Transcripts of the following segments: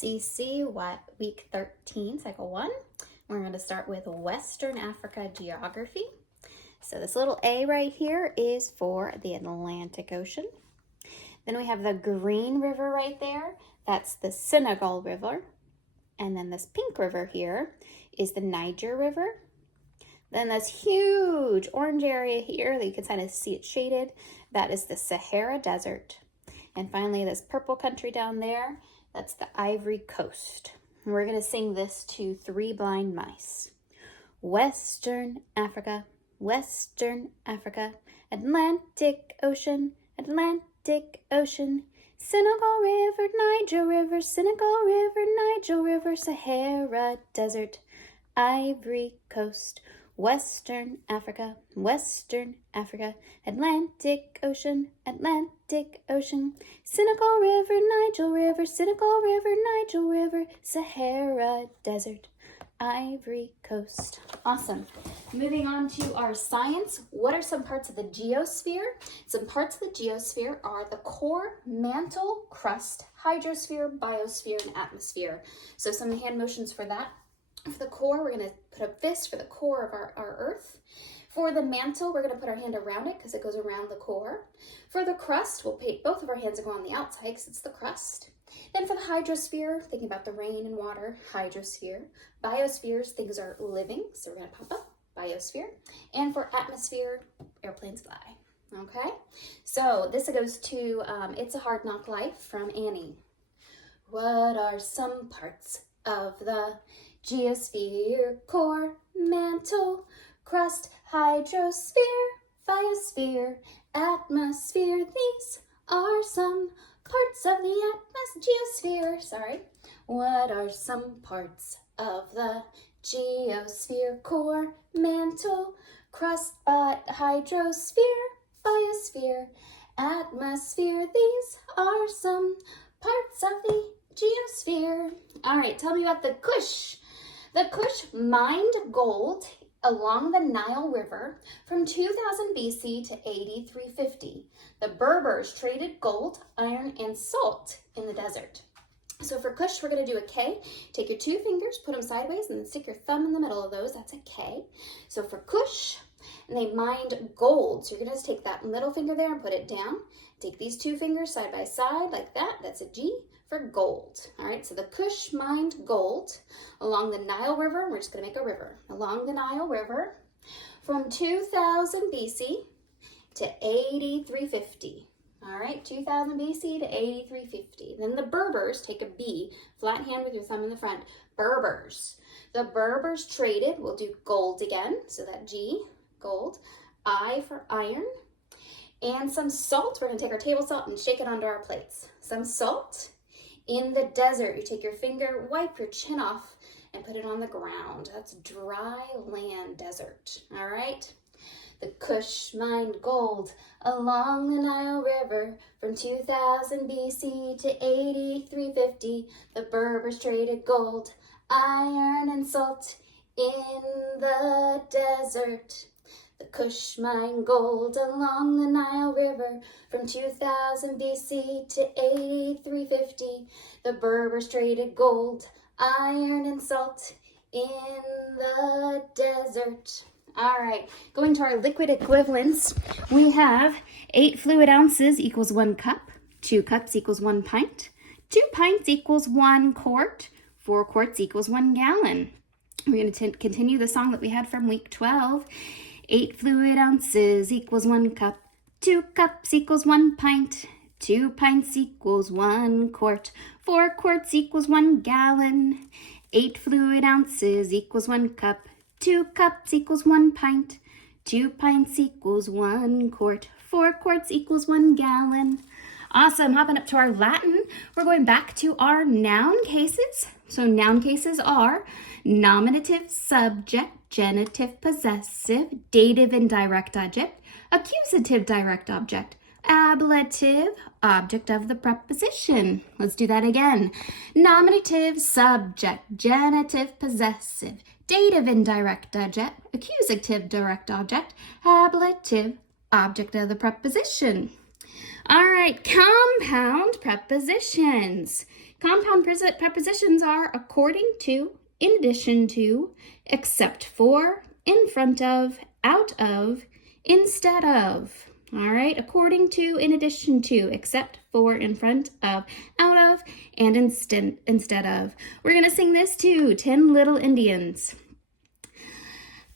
FCC Week 13, Cycle 1. We're going to start with Western Africa Geography. So this little A right here is for the Atlantic Ocean. Then we have the green river right there. That's the Senegal River. And then this pink river here is the Niger River. Then this huge orange area here that you can kind of see it shaded, that is the Sahara Desert. And finally, this purple country down there, that's the Ivory Coast. And we're going to sing this to Three Blind Mice. Western Africa, Atlantic Ocean, Atlantic Ocean. Senegal River, Niger River, Senegal River, Niger River, Sahara Desert, Ivory Coast. Western Africa, Atlantic Ocean, Senegal River, Niger River, Senegal River, Niger River, Sahara Desert, Ivory Coast. Awesome. Moving on to our science. What are some parts of the geosphere? Some parts of the geosphere are the core, mantle, crust, hydrosphere, biosphere, and atmosphere. So some hand motions for that. For the core, we're going to put a fist for the core of our Earth. For the mantle, we're going to put our hand around it because it goes around the core. For the crust, we'll paint both of our hands and go on the outside because it's the crust. Then for the hydrosphere, thinking about the rain and water, hydrosphere. Biospheres, things are living, so we're going to pop up, biosphere. And for atmosphere, airplanes fly. Okay? So this goes to It's a Hard Knock Life from Annie. What are some parts of the geosphere? Core, mantle, crust, hydrosphere, biosphere, atmosphere. These are some parts of the geosphere. What are some parts of the geosphere? Core, mantle, crust, hydrosphere, biosphere, atmosphere. These are some parts of the geosphere. All right, tell me about the Kush. The Kush mined gold along the Nile River from 2000 BC to 8350. The Berbers traded gold, iron, and salt in the desert. So for Kush, we're going to do a K. Take your two fingers, put them sideways, and then stick your thumb in the middle of those. That's a K. So for Kush, and they mined gold. So you're going to just take that middle finger there and put it down. Take these two fingers side by side like that. That's a G for gold. All right, so the Kush mined gold along the Nile River. We're just going to make a river. Along the Nile River from 2000 BC to 8350. All right, 2000 BC to 8350. Then the Berbers, take a B, flat hand with your thumb in the front. Berbers. The Berbers traded, we'll do gold again, so that G, gold. I for iron. And some salt. We're going to take our table salt and shake it onto our plates. Some salt. In the desert, you take your finger, wipe your chin off, and put it on the ground. That's dry land desert. All right? The Kush mined gold along the Nile River from 2000 BC to 8350. The Berbers traded gold, iron, and salt in the desert. The Kush mined gold along the Nile River from 2000 BC to 8350. The Berbers traded gold, iron, and salt in the desert. All right, going to our liquid equivalents, we have 8 fluid ounces equals 1 cup, 2 cups equals 1 pint, 2 pints equals 1 quart, 4 quarts equals 1 gallon. We're going to continue the song that we had from week 12. 8 fluid ounces equals 1 cup, 2 cups equals 1 pint, 2 pints equals 1 quart, 4 quarts equals 1 gallon. 8 fluid ounces equals 1 cup, 2 cups equals 1 pint, 2 pints equals 1 quart, 4 quarts equals 1 gallon. Awesome. Hopping up to our Latin, we're going back to our noun cases. So noun cases are nominative, subject, genitive, possessive, dative and direct object, accusative direct object, ablative, object of the preposition. Let's do that again. Nominative, subject, genitive, possessive, dative and direct object, accusative direct object, ablative, object of the preposition. All right, compound prepositions. Compound prepositions are according to, in addition to, except for, in front of, out of, instead of. All right, according to, in addition to, except for, in front of, out of, and instead of. We're going to sing this too, 10 Little Indians.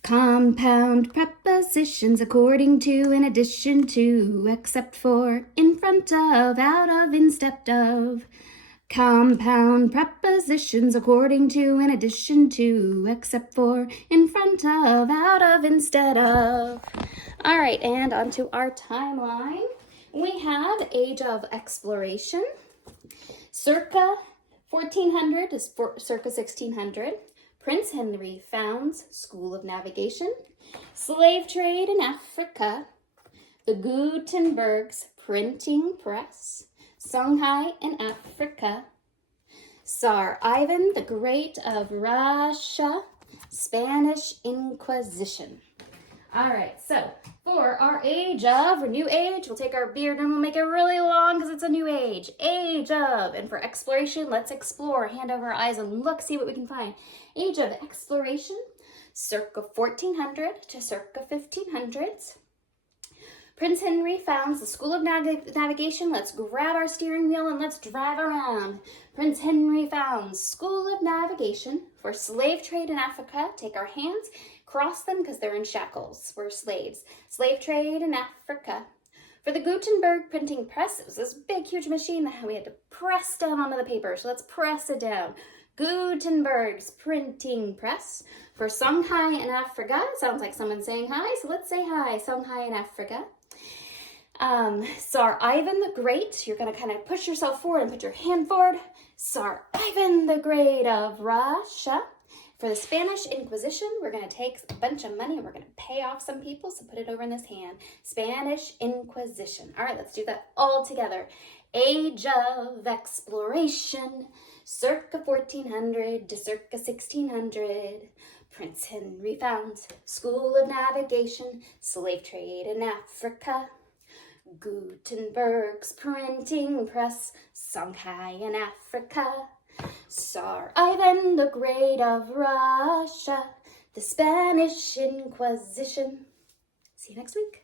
Compound prepositions according to, in addition to, except for, in front of, out of, instead of. Compound prepositions according to, in addition to, except for, in front of, out of, instead of. All right, and onto our timeline. We have Age of Exploration, circa 1400 to circa 1600. Prince Henry founds School of Navigation, slave trade in Africa, the Gutenberg's printing press, Songhai in Africa, Tsar Ivan the Great of Russia, Spanish Inquisition. All right, so for our new age, we'll take our beard and we'll make it really long because it's a new age. Age of, and for exploration, let's explore. Hand over our eyes and look, see what we can find. Age of Exploration, circa 1400 to circa 1500s. Prince Henry founds the School of Navigation. Let's grab our steering wheel and let's drive around. Prince Henry founds School of Navigation. For slave trade in Africa, take our hands, cross them because they're in shackles. We're slaves. Slave trade in Africa. For the Gutenberg printing press, it was this big, huge machine that we had to press down onto the paper. So let's press it down. Gutenberg's printing press. For Songhai in Africa, sounds like someone saying hi, so let's say hi. Songhai in Africa. Tsar Ivan the Great, you're going to kind of push yourself forward and put your hand forward. Tsar Ivan the Great of Russia. For the Spanish Inquisition, we're going to take a bunch of money and we're going to pay off some people, so put it over in this hand. Spanish Inquisition. All right, let's do that all together. Age of Exploration, circa 1400 to circa 1600. Prince Henry founds School of Navigation, slave trade in Africa. Gutenberg's printing press, Songhai in Africa. Tsar Ivan the Great of Russia, the Spanish Inquisition. See you next week.